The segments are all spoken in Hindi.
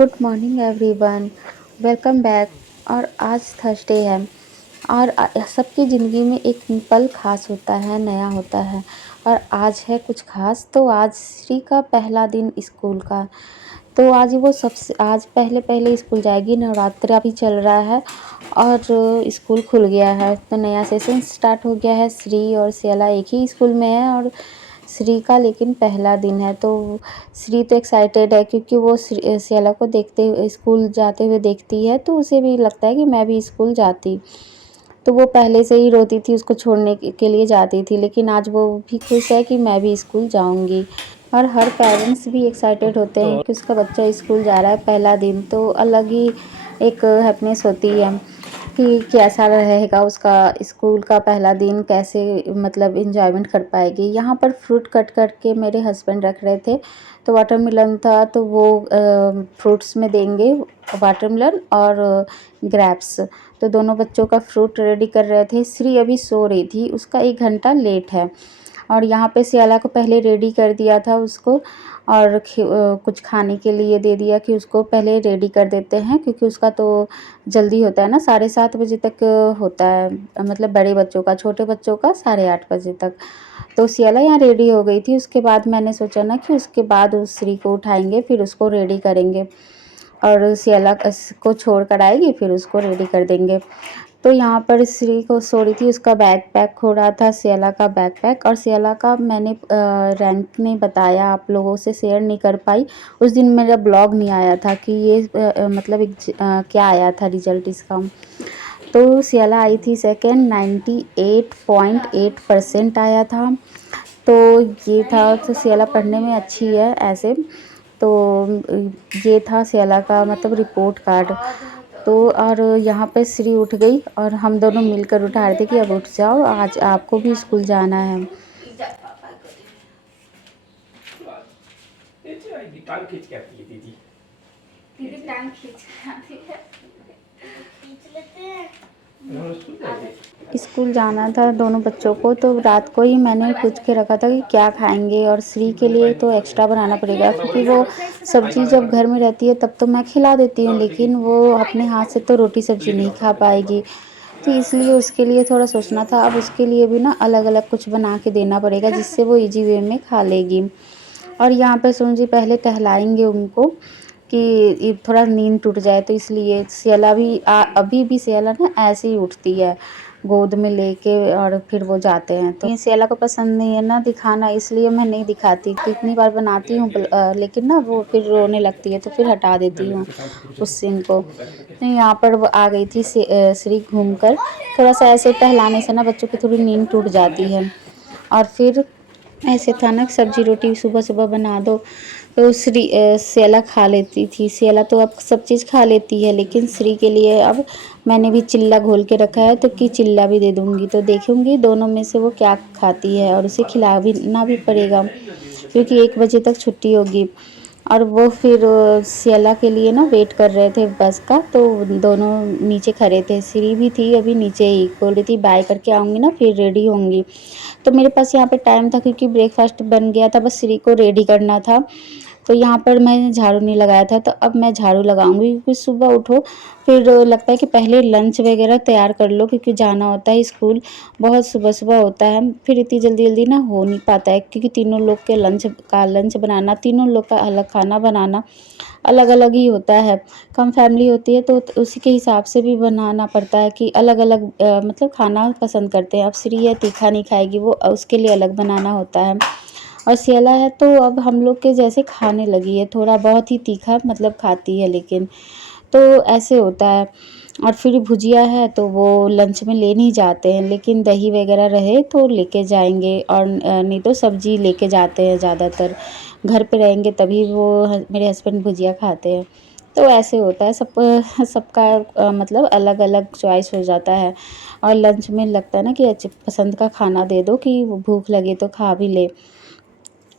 Good morning everyone, welcome back. और आज थर्सडे है और सबकी ज़िंदगी में एक पल ख़ास होता है, नया होता है। और आज है कुछ ख़ास, तो आज श्री का पहला दिन स्कूल का। तो आज वो सबसे आज पहले पहले स्कूल जाएगी। नवरात्रा भी चल रहा है और स्कूल खुल गया है, तो नया सेशन स्टार्ट हो गया है। श्री और सियाला एक ही स्कूल में है और श्री का लेकिन पहला दिन है। तो श्री तो एक्साइटेड है क्योंकि वो सियाला को देखते हुए स्कूल जाते हुए देखती है, तो उसे भी लगता है कि मैं भी स्कूल जाती। तो वो पहले से ही रोती थी, उसको छोड़ने के लिए जाती थी, लेकिन आज वो भी खुश है कि मैं भी स्कूल जाऊंगी। और हर पेरेंट्स भी एक्साइटेड होते हैं कि उसका बच्चा स्कूल जा रहा है पहला दिन, तो अलग ही एक हैप्पीनेस होती है कि कैसा रहेगा उसका स्कूल का पहला दिन, कैसे मतलब एंजॉयमेंट कर पाएगी। यहाँ पर फ्रूट कट के मेरे हस्बैंड रख रहे थे, तो वाटरमेलन था, तो वो फ्रूट्स में देंगे वाटरमेलन और ग्रेप्स। तो दोनों बच्चों का फ्रूट रेडी कर रहे थे। श्री अभी सो रही थी, उसका 1 घंटा लेट है। और यहाँ पे सियाला को पहले रेडी कर दिया था उसको, और कुछ खाने के लिए दे दिया कि उसको पहले रेडी कर देते हैं, क्योंकि उसका तो जल्दी होता है ना, 7:30 बजे तक होता है। मतलब बड़े बच्चों का, छोटे बच्चों का 8:30 बजे तक। तो सियाला यहाँ रेडी हो गई थी। उसके बाद मैंने सोचा ना कि उसके बाद उस श्री को उठाएंगे, फिर उसको रेडी करेंगे और सियाला को छोड़ कर आएगी, फिर उसको रेडी कर देंगे। तो यहाँ पर श्री को सो रही थी, उसका बैग पैक हो रहा था, सियाला का बैग पैक। और सियाला का मैंने रैंक नहीं बताया, आप लोगों से शेयर नहीं कर पाई। उस दिन मेरा ब्लॉग नहीं आया था कि ये मतलब क्या आया था रिजल्ट इसका। तो सियाला आई थी सेकेंड, 98.8% आया था। तो ये था, तो सियाला पढ़ने में अच्छी है ऐसे। तो ये था सियाला का मतलब रिपोर्ट कार्ड। तो और यहाँ पे श्री उठ गई और हम दोनों मिलकर उठा रहे थे कि अब उठ जाओ, आज आपको भी स्कूल जाना है। स्कूल जाना था दोनों बच्चों को, तो रात को ही मैंने पूछ के रखा था कि क्या खाएंगे। और श्री के लिए तो एक्स्ट्रा बनाना पड़ेगा, क्योंकि वो सब्जी जब घर में रहती है तब तो मैं खिला देती हूँ, लेकिन वो अपने हाथ से तो रोटी सब्जी नहीं खा पाएगी। तो इसलिए उसके लिए थोड़ा सोचना था। अब उसके लिए भी ना अलग अलग कुछ बना के देना पड़ेगा, जिससे वो इजी वे में खा लेगी। और यहाँ पे सुन जी पहले टहलाएंगे उनको कि थोड़ा नींद टूट जाए, तो इसलिए सियाला भी अभी भी सियाला ना ऐसे ही उठती है गोद में लेके, और फिर वो जाते हैं। तो सियाला को पसंद नहीं है ना दिखाना, इसलिए मैं नहीं दिखाती। कितनी बार बनाती हूँ लेकिन ना वो फिर रोने लगती है, तो फिर हटा देती हूँ उस सीन को। तो यहाँ पर वो आ गई थी श्री घूमकर। थोड़ा सा ऐसे टहलाने से ना बच्चों की थोड़ी नींद टूट जाती है। और फिर ऐसे था ना, सब्जी रोटी सुबह सुबह बना दो तो सियाला खा लेती थी। सियाला तो अब सब चीज़ खा लेती है, लेकिन श्री के लिए अब मैंने भी चिल्ला घोल के रखा है, तो कि चिल्ला भी दे दूँगी। तो देखूँगी दोनों में से वो क्या खाती है, और उसे खिलाना भी पड़ेगा क्योंकि 1 बजे तक छुट्टी होगी। और वो फिर सियाला के लिए ना वेट कर रहे थे बस का, तो दोनों नीचे खड़े थे। श्री भी थी अभी नीचे ही, बोल रही थी बाय करके आऊँगी ना फिर रेडी होंगी। तो मेरे पास यहाँ पे टाइम था क्योंकि ब्रेकफास्ट बन गया था, बस श्री को रेडी करना था। तो यहाँ पर मैंने झाड़ू नहीं लगाया था, तो अब मैं झाड़ू लगाऊंगी, क्योंकि सुबह उठो फिर लगता है कि पहले लंच वगैरह तैयार कर लो, क्योंकि जाना होता है स्कूल, बहुत सुबह सुबह होता है। फिर इतनी जल्दी जल्दी ना हो नहीं पाता है, क्योंकि तीनों लोग के लंच बनाना, तीनों लोग का अलग खाना बनाना अलग अलग ही होता है। कम फैमिली होती है तो उसी के हिसाब से भी बनाना पड़ता है कि अलग अलग मतलब खाना पसंद करते हैं। अब श्री है तीखा नहीं खाएगी, वो उसके लिए अलग बनाना होता है। और सियाला है तो अब हम लोग के जैसे खाने लगी है, थोड़ा बहुत ही तीखा मतलब खाती है, लेकिन तो ऐसे होता है। और फिर भुजिया है तो वो लंच में ले नहीं जाते हैं, लेकिन दही वगैरह रहे तो लेके जाएंगे, और नहीं तो सब्जी लेके जाते हैं ज़्यादातर। घर पे रहेंगे तभी वो मेरे हस्बैंड भुजिया खाते हैं। तो ऐसे होता है, सबका मतलब अलग अलग चॉइस हो जाता है। और लंच में लगता है ना कि अच्छे पसंद का खाना दे दो कि वो भूख लगे तो खा भी ले।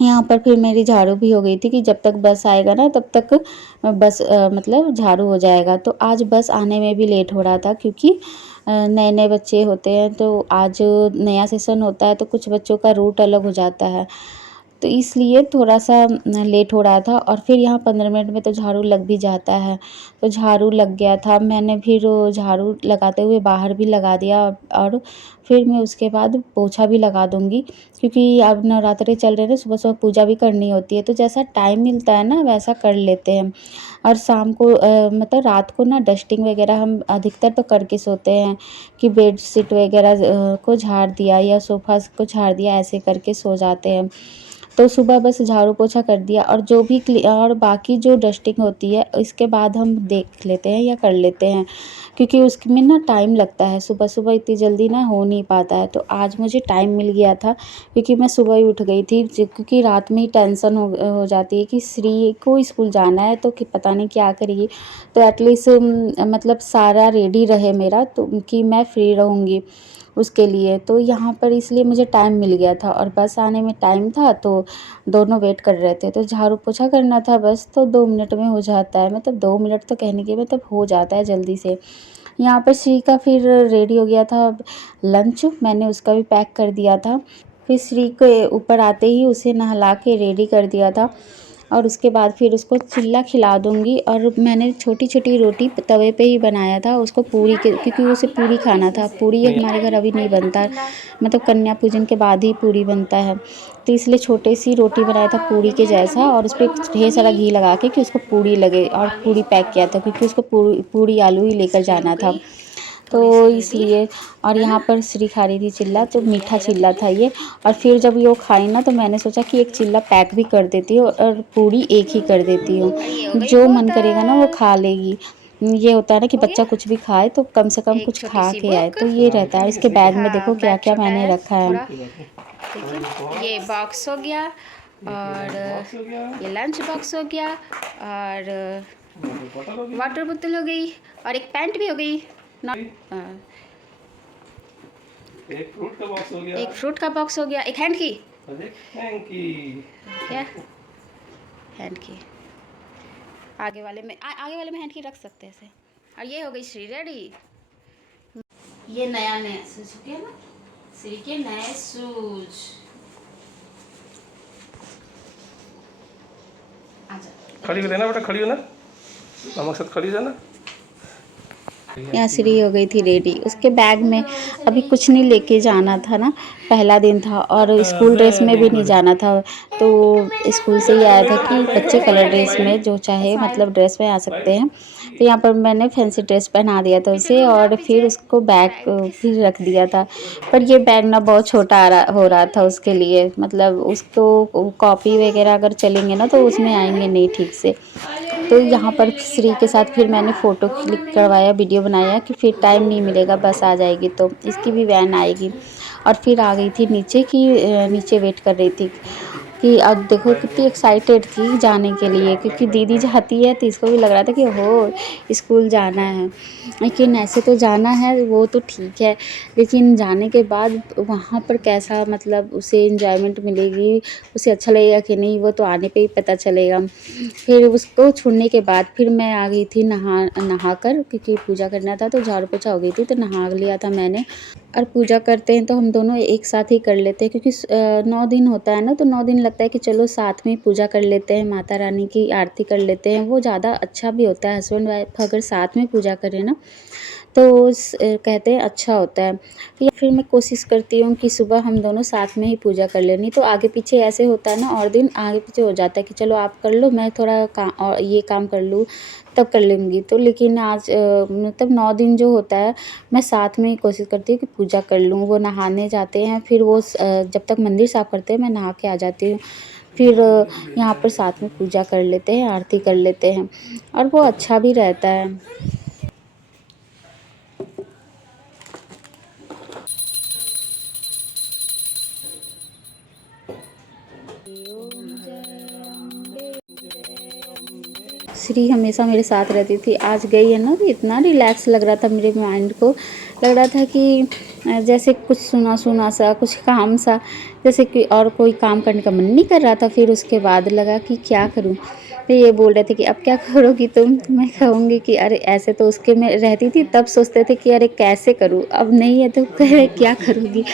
यहाँ पर फिर मेरी झाड़ू भी हो गई थी कि जब तक बस आएगा ना तब तक बस मतलब झाड़ू हो जाएगा। तो आज बस आने में भी लेट हो रहा था, क्योंकि नए नए बच्चे होते हैं, तो आज नया सेशन होता है, तो कुछ बच्चों का रूट अलग हो जाता है। तो इसलिए थोड़ा-सा लेट हो रहा था। और फिर यहाँ 15 मिनट में तो झाड़ू लग भी जाता है, तो झाड़ू लग गया था। मैंने फिर वो झाड़ू लगाते हुए बाहर भी लगा दिया और फिर मैं उसके बाद पोछा भी लगा दूँगी, क्योंकि अब नवरात्रे चल रहे हैं ना, सुबह-सुबह पूजा भी करनी होती है, तो जैसा टाइम मिलता है ना वैसा कर लेते हैं। और शाम को मतलब रात को ना डस्टिंग वगैरह हम अधिकतर तो करके सोते हैं कि बेडशीट वगैरह को झाड़ दिया या सोफ़ा को झाड़ दिया, ऐसे करके सो जाते हैं। तो सुबह बस झाड़ू पोछा कर दिया और जो भी और बाकी जो डस्टिंग होती है इसके बाद हम देख लेते हैं या कर लेते हैं, क्योंकि उसमें ना टाइम लगता है, सुबह-सुबह इतनी जल्दी ना हो नहीं पाता है। तो आज मुझे टाइम मिल गया था, क्योंकि मैं सुबह ही उठ गई थी, क्योंकि रात में ही टेंशन हो जाती है कि श्री को स्कूल जाना है तो कि पता नहीं क्या करेगी। तो एटलीस्ट मतलब सारा रेडी रहे मेरा, तो कि मैं फ्री रहूँगी उसके लिए। तो यहाँ पर इसलिए मुझे टाइम मिल गया था और बस आने में टाइम था, तो दोनों वेट कर रहे थे। तो झाड़ू पोछा करना था बस, तो 2 मिनट में हो जाता है, मतलब 2 मिनट तो कहने के मतलब हो जाता है जल्दी से। यहाँ पर श्री का फिर रेडी हो गया था लंच, मैंने उसका भी पैक कर दिया था। फिर श्री के ऊपर आते ही उसे नहला के रेडी कर दिया था और उसके बाद फिर उसको चिल्ला खिला दूँगी। और मैंने छोटी-छोटी रोटी तवे पे ही बनाया था उसको पूरी के, क्योंकि उसे पूरी खाना था। पूरी हमारे घर अभी नहीं बनता, मतलब कन्या पूजन के बाद ही पूरी बनता है। तो इसलिए छोटी-सी रोटी बनाया था पूरी के जैसा और उसपे ढेर सारा घी लगा के कि उसको पूरी लगे, और पूरी पैक किया था क्योंकि उसको पूरी आलू ही लेकर जाना था। तो इसलिए, और यहाँ पर श्री खा रही थी चिल्ला, तो मीठा चिल्ला था ये। और फिर जब ये वो खाई ना, तो मैंने सोचा कि एक चिल्ला पैक भी कर देती हूँ और पूरी एक ही कर देती हूँ, जो मन करेगा ना वो खा लेगी। ये होता है ना कि बच्चा कुछ भी खाए तो कम से कम कुछ खा के आए, तो ये रहता है। इसके बैग में देखो क्या क्या मैंने रखा है। ये बॉक्स हो गया और ये लंच बॉक्स हो गया और वाटर बोतल हो गई और एक पैंट भी हो गई। एक फ्रूट का बॉक्स हो गया, एक फ्रूट का बॉक्स हो गया, एक हैंड की क्या हैंड की आगे वाले में हैंड की रख सकते हैं ऐसे। और ये हो गई श्री रेडी। ये नया शूज हो गया ना, श्री के नए शूज। खड़ी हो लेना बेटा, खड़ी हो ना, नमक साथ खड़ी जाना। यहाँ श्री हो गई थी रेडी। उसके बैग में अभी कुछ नहीं लेके जाना था ना, पहला दिन था और स्कूल ड्रेस में भी नहीं जाना था। तो स्कूल से ही आया था कि बच्चे कलर ड्रेस में जो चाहे मतलब ड्रेस में आ सकते हैं। तो यहाँ पर मैंने फैंसी ड्रेस पहना दिया था उसे और फिर उसको बैग फिर रख दिया था। पर ये बैग ना बहुत छोटा हो रहा था उसके लिए, मतलब उसको कॉपी वगैरह अगर चलेंगे ना तो उसमें आएंगे नहीं ठीक से। तो यहाँ पर श्री के साथ फिर मैंने फ़ोटो क्लिक करवाया, वीडियो बनाया कि फिर टाइम नहीं मिलेगा, बस आ जाएगी तो इसकी भी वैन आएगी। और फिर आ गई थी नीचे कि नीचे वेट कर रही थी कि अब देखो कितनी एक्साइटेड थी जाने के लिए, क्योंकि दीदी जाती है तो इसको भी लग रहा था कि हो स्कूल जाना है। लेकिन ऐसे तो जाना है वो तो ठीक है, लेकिन जाने के बाद वहाँ पर कैसा मतलब उसे एंजॉयमेंट मिलेगी, उसे अच्छा लगेगा कि नहीं, वो तो आने पे ही पता चलेगा। फिर उसको छोड़ने के बाद फिर मैं आ गई थी नहा कर, क्योंकि पूजा करना था तो झाड़ू पोछा हो गई थी तो नहा लिया था मैंने। और पूजा करते हैं तो हम दोनों एक साथ ही कर लेते हैं, क्योंकि 9 दिन होता है ना, तो 9 दिन लगता है कि चलो साथ में पूजा कर लेते हैं, माता रानी की आरती कर लेते हैं, वो ज़्यादा अच्छा भी होता है। हस्बैंड वाइफ अगर साथ में पूजा करें ना तो कहते हैं अच्छा होता है। या फिर मैं कोशिश करती हूँ कि सुबह हम दोनों साथ में ही पूजा कर लें, नहीं तो आगे पीछे ऐसे होता है ना, और दिन आगे पीछे हो जाता है कि चलो आप कर लो, मैं थोड़ा काम और ये काम कर लूँ तब कर लूँगी। तो लेकिन आज मतलब 9 दिन जो होता है मैं साथ में ही कोशिश करती हूँ कि पूजा कर लूँ। वो नहाने जाते हैं, फिर वो जब तक मंदिर साफ़ करते हैं मैं नहा के आ जाती हूँ। फिर यहाँ पर साथ में पूजा कर लेते हैं, आरती कर लेते हैं और वो अच्छा भी रहता है। श्री हमेशा मेरे साथ रहती थी, आज गई है ना तो इतना रिलैक्स लग रहा था मेरे माइंड को, लग रहा था कि जैसे कुछ सुना सुना सा, कुछ काम सा, जैसे कि और कोई काम करने का मन नहीं कर रहा था। फिर उसके बाद लगा कि क्या करूं, फिर ये बोल रहे थे कि अब क्या करोगी तुम? तो मैं कहूँगी कि अरे ऐसे तो उसके में रहती थी तब सोचते थे कि अरे कैसे करूँ, अब नहीं है तो कह रहे क्या करूँगी?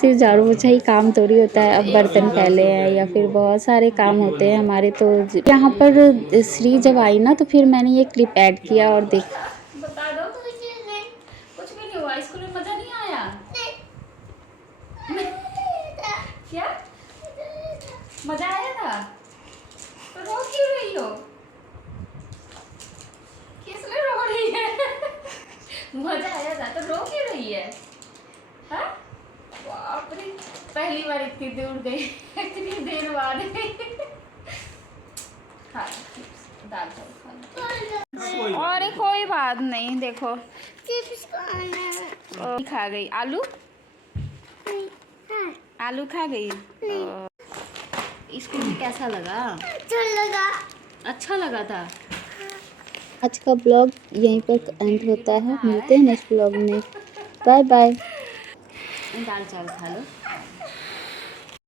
सिर्फ झाड़ू पोछा ही काम थोड़ी होता है, अब बर्तन फैले हैं या फिर बहुत सारे काम होते हैं हमारे। तो यहाँ पर श्री जब आई ना तो फिर मैंने ये क्लिप ऐड किया और देख। बता दो कुछ भी नहीं हुआ, स्कूल में मजा नहीं आया? क्या मजा आया था? तो रो क्यों रही हो? किस लिए रो रही है? मजा आया था तो रो क्यों रही है? हाँ? बाप रे, पहली बार इतनी दूर गई, इतनी देर बाद हाँ, दाल चावल खा लो। अरे कोई बात नहीं, देखो चिप्स खा गई। आलू आलू खा गई। स्कूल में कैसा लगा? अच्छा लगा था। आज का ब्लॉग यहीं पर एंड होता है, मिलते हैं नेक्स्ट ब्लॉग में। Bye bye. दाल चावल खा लो।